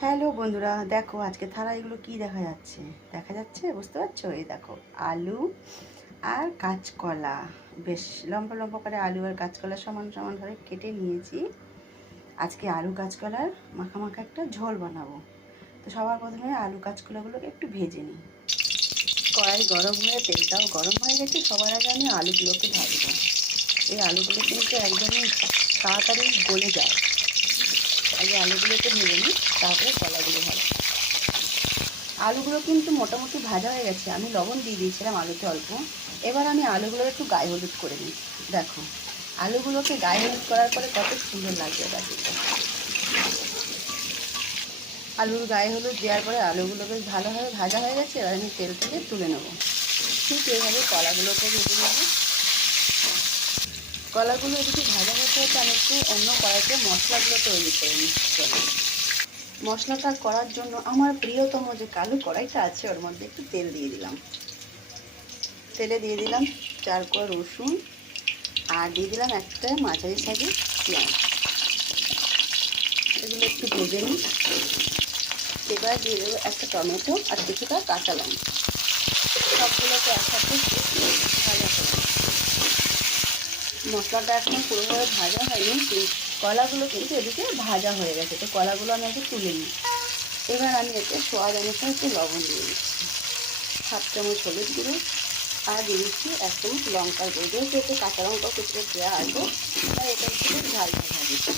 Hello বন্ধুরা, দেখো আজকে থালায় এগুলো কি দেখা যাচ্ছে বুঝতে পারছো? এই দেখো, আলু আর কাঁচকলা, বেশ লম্বা লম্বা করে আলু আর কাঁচকলা সমান সমান করে কেটে নিয়েছি। আজকে আলু কাঁচকলার মাখা মাখা একটা ঝোল বানাবো। তো সবার প্রথমে আলু কাঁচকলাগুলোকে একটু ভেজে নিই। কড়াই গরম হয়ে তেলটাও গরম হয়ে গেছে। সবার আগে আমি আলুগুলোকে ভাজবো। এই আলুগুলো কিন্তু একদমই তাড়াতাড়ি গলে যায়। আগে আলুগুলোকে ভেজে নিই, তারপরে কলাগুলো ভাজবো। আলুগুলো কিন্তু মোটামুটি ভাজা হয়ে গেছে। আমি লবণ দিয়ে দিয়েছিলাম আলুতে অল্প। এবার আমি আলুগুলো একটু গায়ে হলুদ করে নিই। দেখো, আলুগুলোকে গায়ে হলুদ করার পরে কত সুন্দর লাগবে এবার দেখতে। আলুর গায়ে হলুদ দেওয়ার পরে আলুগুলো বেশ ভালোভাবে ভাজা হয়ে গেছে। এবার আমি তেল থেকে তুলে নেবো। ঠিক এইভাবে কলাগুলোকে ভেজে নেবো। কলাগুলো এদিকে ভাজা হতে হতে আমি একটু অন্য কড়াইতে মশলাগুলো তৈরি করে নিচ্ছি। মশলাটা করার জন্য আমার প্রিয়তম যে কালো কড়াইটা আছে ওর মধ্যে একটু তেল দিয়ে দিলাম। তেলে দিয়ে দিলাম 4 কোয়া রসুন আর দিয়ে দিলাম একটা মাঝারি সাইজের পেঁয়াজ। এগুলো একটু ভেজে নিই। এবার দিয়ে দেবো একটা টমেটো আর কিছুটা কাঁচা লঙ্কা। সবগুলোকে একসাথে ভাজা করে মশলাটা এখন পুরোভাবে ভাজা হয়নি, কলাগুলো কিন্তু এদিকে ভাজা হয়ে গেছে। তো কলাগুলো আমি একটু তুলে নিই। এবার আমি এতে স্বাদ অনুসারে একটু লবণ দিয়ে দিচ্ছি, 7 চামচ হলুদ গুঁড়ো আর দিয়ে দিচ্ছি 1 চামচ লঙ্কার গুঁড়ো। যেহেতু এতে কাঁচা লঙ্কাও কিছুটা দেওয়া আছে, তাই এটা একটু ঝাল ঝাল দিচ্ছি।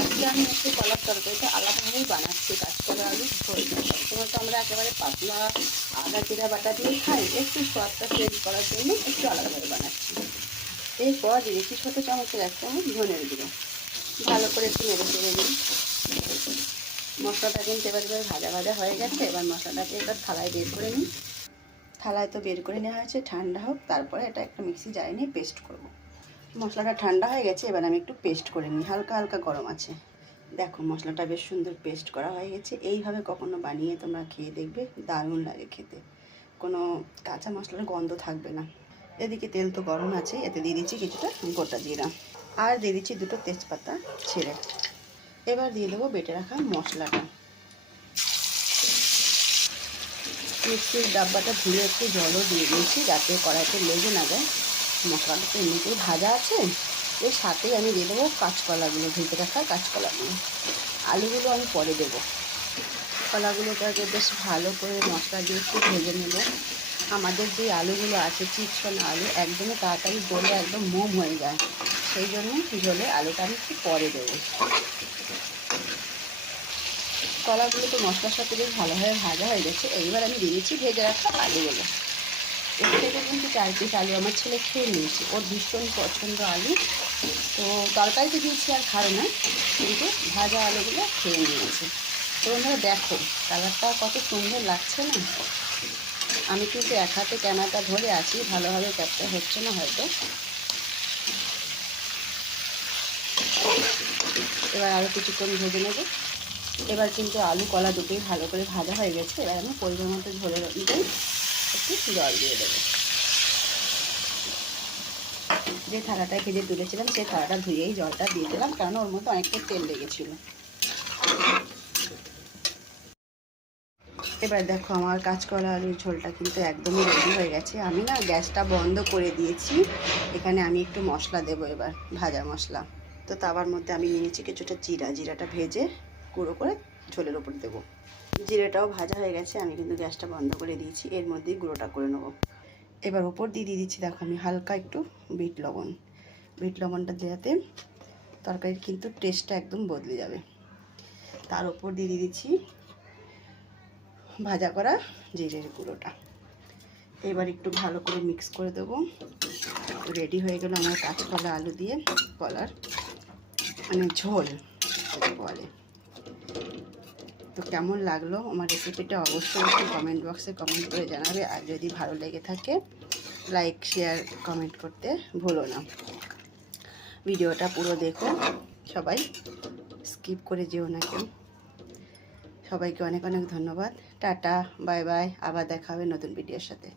আজকে আমি একটু কলার তরকারিটা আলাদাভাবেই বানাচ্ছি। কাঁচকলা আলু ঝোলটা সবসময় তো আমরা একেবারে পাতলা আদা জিরা বাটা দিয়ে খাই, একটু স্বাদটা চেঞ্জ করার জন্য একটু আলাদাভাবে বানাচ্ছি। এরপর দিয়ে দিচ্ছি ছোটো চামচের 1 চামচ ধনের গুঁড়ো। ভালো করে একটু নেড়ে চেড়ে নিই। মশলাটা কিন্তু এবার ভাজা ভাজা হয়ে গেছে। এবার মশলাটাকে এবার থালায় বের করে নিই। থালায় তো বের করে নেওয়া হয়েছে, ঠান্ডা হোক, তারপরে এটা একটা মিক্সি জারে নিয়ে পেস্ট করব। মশলাটা ঠান্ডা হয়ে গেছে, এবার আমি একটু পেস্ট করে নিই। হালকা হালকা গরম আছে। দেখো মশলাটা বেশ সুন্দর পেস্ট করা হয়ে গেছে। এইভাবে কখনো বানিয়ে তোমরা খেয়ে দেখবে, দারুণ লাগে খেতে। কোনো কাঁচা মশলার গন্ধ থাকবে না। এদিকে তেল তো গরম আছে, এতে দিয়ে দিচ্ছি কিছুটা গোটা জিরা আর দিয়ে দিচ্ছি 2টো তেজপাতা ছেড়ে। এবার দিয়ে দেবো বেটে রাখা মশলাটা। মিক্সির ডাব্বাটা ধুয়ে একটু জলও দিয়ে দিয়েছি যাতে কড়াইতে লেগে না যায়। মশলাটা তো এমনিতেই ভাজা আছে। এর সাথেই আমি দিয়ে দেবো কাঁচকলাগুলো, ভেজে রাখা কাঁচকলাগুলো। আলুগুলো আমি পরে দেবো। কলাগুলোকে আগে বেশ ভালো করে মশলা দিয়ে একটু ভেজে নেব। আমাদের যে আলুগুলো আছে চিপসনা আলু, একদমই তাড়াতাড়ি গলে একদম মোম হয়ে যায়। সেই জন্য ঝোলে আলুটা আমি একটু পরে দেবো। কলাগুলো তো মশলার সাথে বেশ ভালোভাবে ভাজা হয়ে গেছে। এইবার আমি দিয়ে দিচ্ছি ভেজে রাখা আলুগুলো। এর থেকে কিন্তু 4 পিস আলু আমার ছেলে খেয়ে নিয়েছে। ওর ভীষণ পছন্দ আলু। তো তরকারিতে দিয়েছি আর খাবে না, কিন্তু ভাজা আলুগুলো খেয়ে নিয়েছে। তো বন্ধুরা দেখো কালারটা কত সুন্দর লাগছে না? আমি কিন্তু এক হাতে ক্যামেরাটা ধরে আছি, ভালোভাবে ক্যাপচার হচ্ছে না হয়তো। এবার আরও কিছুক্ষণ ভেজে নেব। এবার কিন্তু আলু কলা দুটোই ভালো করে ভাজা হয়ে গেছে। এবার আমি পরিমাণ মতো ঝোলের অনুযায়ী একটু জল দিয়ে দেবো। যে থালাটায় ভেজে তুলেছিলাম সেই থালাটা ধুয়েই জলটা দিয়ে দিলাম, কারণ ওর মধ্যে অনেকটা তেল লেগেছিল। এবার দেখো আমার কাঁচকলা আলুর ঝোলটা কিন্তু একদমই রেডি হয়ে গেছে। আমি না গ্যাসটা বন্ধ করে দিয়েছি। এখানে আমি একটু মশলা দেবো, এবার ভাজা মশলা। তো তাওয়ার মধ্যে আমি নিয়েছি কিছুটা জিরাটা ভেজে গুঁড়ো করে ঝোলের ওপর দেবো। জিরেটাও ভাজা হয়ে গেছে, আমি কিন্তু গ্যাসটা বন্ধ করে দিয়েছি। এর মধ্যেই গুঁড়োটা করে নেবো। এবার ওপর দিয়ে দিচ্ছি দেখো আমি হালকা একটু বিট লবণ। বিট লবণটা দেওয়াতে তরকারির কিন্তু টেস্টটা একদম বদলে যাবে। তার উপর দিয়ে দিচ্ছি ভাজা করা জিরের গুঁড়োটা। এবার একটু ভালো করে মিক্স করে দেবো। রেডি হয়ে গেল আমার কাঁচকলা আলু দিয়ে কলার মানে ঝোল বলে। তো কেমন লাগলো আমার রেসিপিটা অবশ্যই একটু কমেন্ট বক্সে কমেন্ট করে জানাবে। আর যদি ভালো লেগে থাকে লাইক শেয়ার কমেন্ট করতে ভুলো না। ভিডিওটা পুরো দেখো সবাই, স্কিপ করে যেও না কেউ। সবাইকে অনেক অনেক ধন্যবাদ। Tata, bye bye. আবার দেখা হবে নতুন ভিডিওর সাথে।